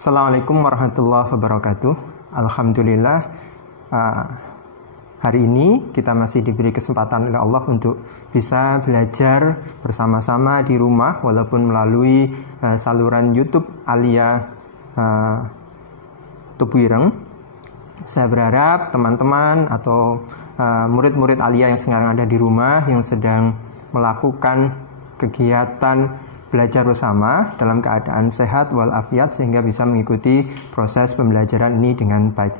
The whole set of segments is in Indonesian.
Assalamualaikum warahmatullahi wabarakatuh. Alhamdulillah, hari ini kita masih diberi kesempatan oleh Allah untuk bisa belajar bersama-sama di rumah, walaupun melalui saluran YouTube Alia Tubuireng. Saya berharap teman-teman atau murid-murid Alia yang sekarang ada di rumah, yang sedang melakukan kegiatan belajar bersama dalam keadaan sehat walafiat, sehingga bisa mengikuti proses pembelajaran ini dengan baik.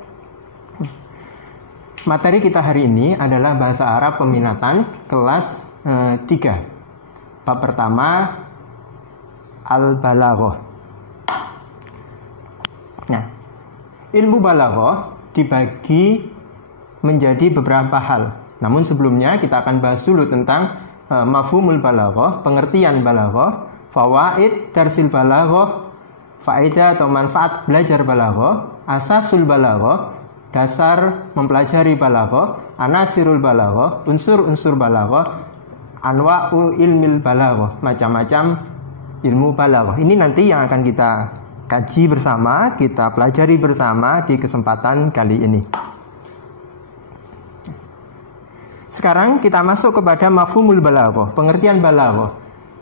Materi kita hari ini adalah bahasa Arab peminatan kelas 3. Bab pertama, Al-Balaghah. Nah, ilmu balaghah dibagi menjadi beberapa hal. Namun sebelumnya kita akan bahas dulu tentang mafhumul balaghah, pengertian balaghah, fawaid darsil balaghah, faedah atau manfaat belajar balaghah, asasul balaghah, dasar mempelajari balaghah, anasirul balaghah, unsur-unsur balaghah, anwa'u ilmil balaghah, macam-macam ilmu balaghah. Ini nanti yang akan kita kaji bersama, kita pelajari bersama di kesempatan kali ini. Sekarang kita masuk kepada mafhumul balaghah, pengertian balaghah.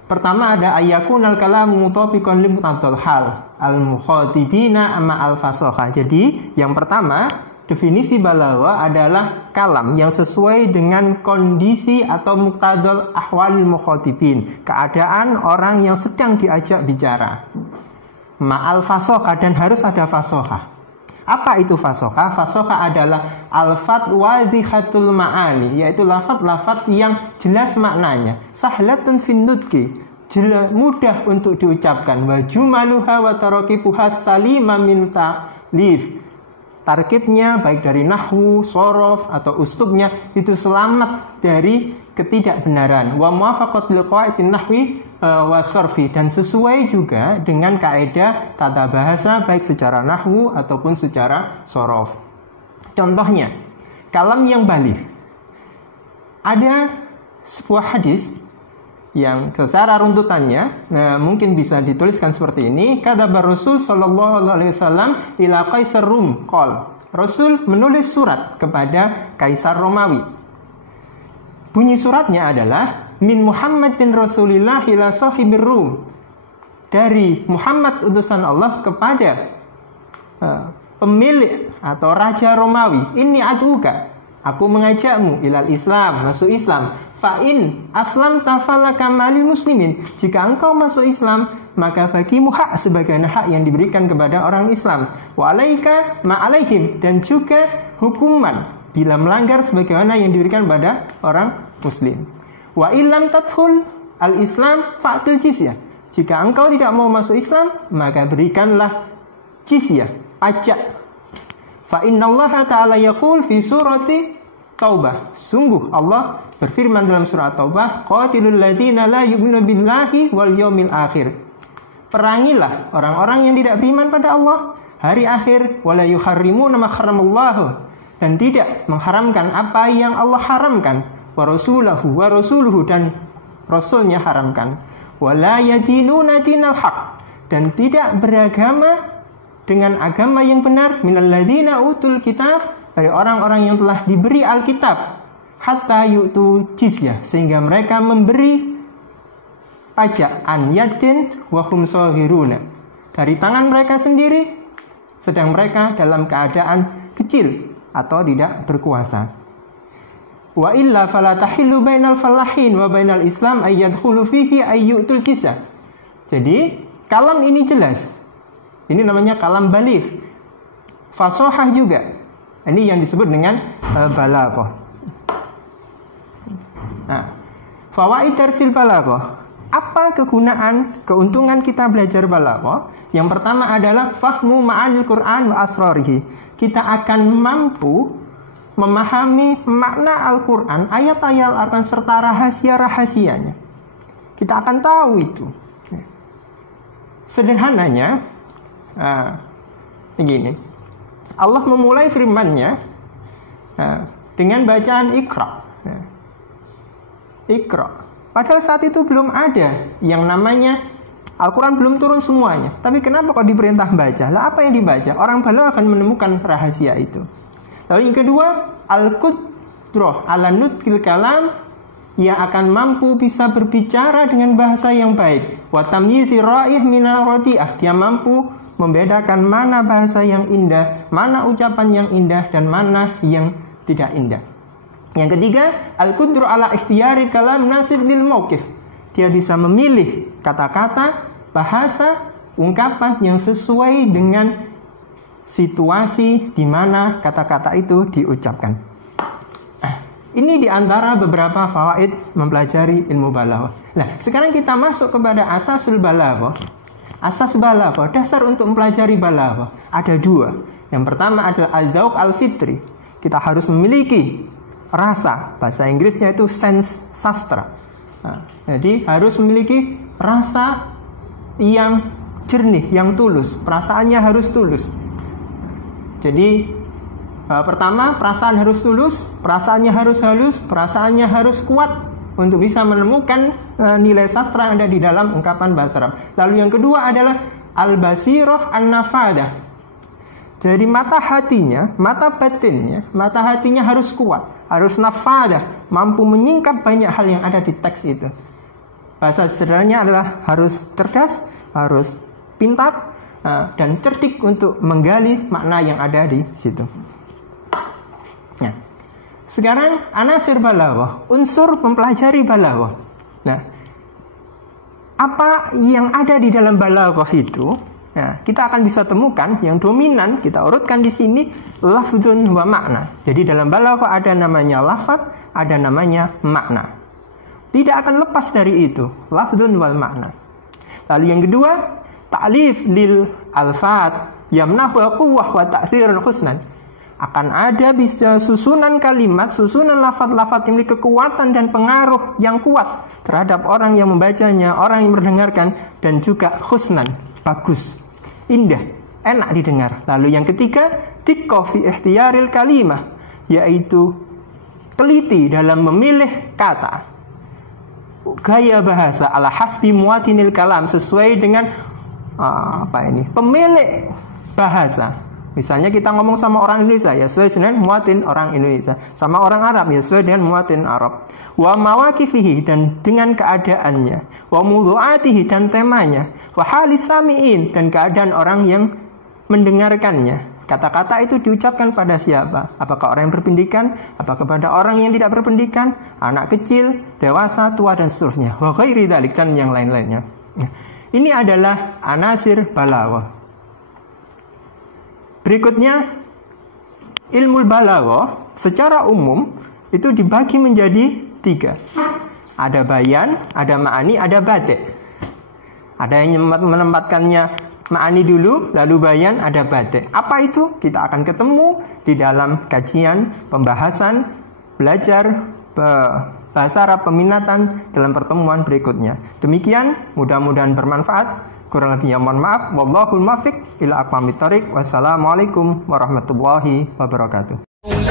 Pertama ada ayakunal kalamu mutabiqan li muqtadal hal al-mukhatibina amma al-fasahah. Jadi yang pertama, definisi balaghah adalah kalam yang sesuai dengan kondisi atau muqtadal ahwalil mukhatibin, keadaan orang yang sedang diajak bicara. Ma'al fasahah, dan harus ada fasahah. Apa itu fasahah? Fasahah adalah alfat wadhihatul ma'ani, yaitu lafaz-lafaz yang jelas maknanya. Sahlatun fin nutqi, mudah untuk diucapkan. Wa jumaluha wa tarakibuha salima min ta'lif. Tarkibnya baik dari nahwu, shorof atau uslubnya itu selamat dari ketidakbenaran. Wa muwafaqatul qawaidin nahwi wa sarfi, dan sesuai juga dengan kaidah tata bahasa baik secara nahwu ataupun secara shorof. Contohnya, kalam yang baligh. Ada sebuah hadis yang secara runtutannya mungkin bisa dituliskan seperti ini. Kata Rasul sallallahu alaihi wasallam ila Kaisar Rum qol. Rasul menulis surat kepada Kaisar Romawi. Bunyi suratnya adalah min Muhammadin Rasulillah ila sahibir Rum. Dari Muhammad utusan Allah kepada pemilik atau raja Romawi. Ini aduka, aku mengajakmu ilal Islam, masuk Islam. Fa'in aslam tafalaka malil muslimin. Jika engkau masuk Islam, maka bagimu hak sebagaimana hak yang diberikan kepada orang Islam. Wa alaika ma'alaihim, dan juga hukuman bila melanggar sebagaimana yang diberikan kepada orang Muslim. Wa illam tadkhul al-Islam fa'tul jizyah. Jika engkau tidak mau masuk Islam, maka berikanlah jizyah, pajak. Fa innallaha ta'ala yaqul fi surati Taubah. Sungguh Allah berfirman dalam surat Taubah, qatilul ladzina la yu'minu billahi wal yaumil akhir. Perangilah orang-orang yang tidak beriman pada Allah, hari akhir, wala yuharrimuna ma haramallahu, dan tidak mengharamkan apa yang Allah haramkan, wa rasuluhu, dan rasulnya haramkan, wala yadinuna dinal haq, dan tidak beragama dengan agama yang benar, minal ladzina utul kitab, dari orang-orang yang telah diberi Alkitab, hatta yu'tu jizyah, sehingga mereka memberi pajak, an yadin wa hum shahiruna, dari tangan mereka sendiri, sedang mereka dalam keadaan kecil atau tidak berkuasa. Wa illa fala tahillu bainal falahin wa bainal islam ayyadkhulu fihi ayyutul jizyah. Jadi kalam ini jelas. Ini namanya kalam baligh. Fasahah juga. Ini yang disebut dengan balaghah. Nah, fawaid darsil balaghah. Apa keuntungan kita belajar balaghah? Yang pertama adalah fahmu ma'anil Qur'an wa asrarihi. Kita akan mampu memahami makna Al-Quran, ayat-ayat Al-Quran serta rahasia-rahasianya. Kita akan tahu itu. Sederhananya, begini. Allah memulai firman-Nya dengan bacaan Iqra. Iqra. Padahal saat itu belum ada yang namanya Al-Quran belum turun semuanya, tapi kenapa kok diperintah baca? Lah apa yang dibaca? Orang balagh akan menemukan rahasia itu. Lalu yang kedua, al-qudrah ala nutqil kalam, ia akan mampu bisa berbicara dengan bahasa yang baik. Wa tamyizi ra'ih minal radi'ah, dia mampu membedakan mana bahasa yang indah, mana ucapan yang indah, dan mana yang tidak indah. Yang ketiga, al-qudrah ala ikhtiyari kalam nasib lil mauqif, dia bisa memilih kata-kata, bahasa, ungkapan yang sesuai dengan situasi di mana kata-kata itu diucapkan. Ini diantara beberapa fawaid mempelajari ilmu balaghah. Nah, sekarang kita masuk kepada asasul balaghah. Asas balaghah, dasar untuk mempelajari balaghah, ada dua. Yang pertama adalah al-dzauq al-fitri. Kita harus memiliki rasa, bahasa Inggrisnya itu sense sastra. Nah, jadi harus memiliki rasa yang jernih, yang tulus. Perasaannya harus tulus. Jadi pertama, perasaan harus tulus, perasaannya harus halus, perasaannya harus kuat untuk bisa menemukan nilai sastra yang ada di dalam ungkapan bahasa Arab. Lalu yang kedua adalah al-basirah an-nafadah. Jadi mata hatinya, mata batinnya, mata hatinya harus kuat, harus nafadah, mampu menyingkap banyak hal yang ada di teks itu. Bahasa sederhananya adalah harus cerdas, harus pintar, dan cerdik untuk menggali makna yang ada di situ. Nah, sekarang anasir balaghah, unsur mempelajari balaghah. Nah, apa yang ada di dalam balaghah itu? Nah, kita akan bisa temukan yang dominan, kita urutkan di sini, lafzun wa makna. Jadi dalam balaghah ada namanya lafaz, ada namanya makna. Tidak akan lepas dari itu, lafzun wal makna. Lalu yang kedua, ta'lif lil alfat yamnahu quwwah wa ta'sirul husnan. Akan ada bisa susunan kalimat, susunan lafaz-lafaz yang memiliki kekuatan dan pengaruh yang kuat terhadap orang yang membacanya, orang yang mendengarkan, dan juga husnan, bagus, indah, enak didengar. Lalu yang ketiga, diqqah fi ikhtiyaril kalimah, yaitu teliti dalam memilih kata, gaya bahasa ala hasbi muwatinil kalam, sesuai dengan pemilik bahasa. Misalnya kita ngomong sama orang Indonesia, ya sesuai dengan muwatin orang Indonesia. Sama orang Arab, ya sesuai dengan muwatin Arab. Wa mawaqifihi, dan dengan keadaannya. Wa mudhu'atihi, dan temanya. Wa halis sami'in, dan keadaan orang yang mendengarkannya. Kata-kata itu diucapkan pada siapa? Apakah orang yang berpendidikan? Apakah kepada orang yang tidak berpendidikan? Anak kecil, dewasa, tua, dan seterusnya. Wa ghairi dzalik, dan yang lain-lainnya. Ini adalah anasir balaghah. Berikutnya, ilmu balaghah secara umum itu dibagi menjadi 3. Ada bayan, ada ma'ani, ada badi'. Ada yang menempatkannya ma'ani dulu, lalu bayan, ada badi'. Apa itu? Kita akan ketemu di dalam kajian, pembahasan, belajar bahasa Arab peminatan dalam pertemuan berikutnya. Demikian, mudah-mudahan bermanfaat. Kurang lebihnya mohon maaf. Wallahul muwaffiq ila aqwamit thoriq. Wassalamualaikum warahmatullahi wabarakatuh.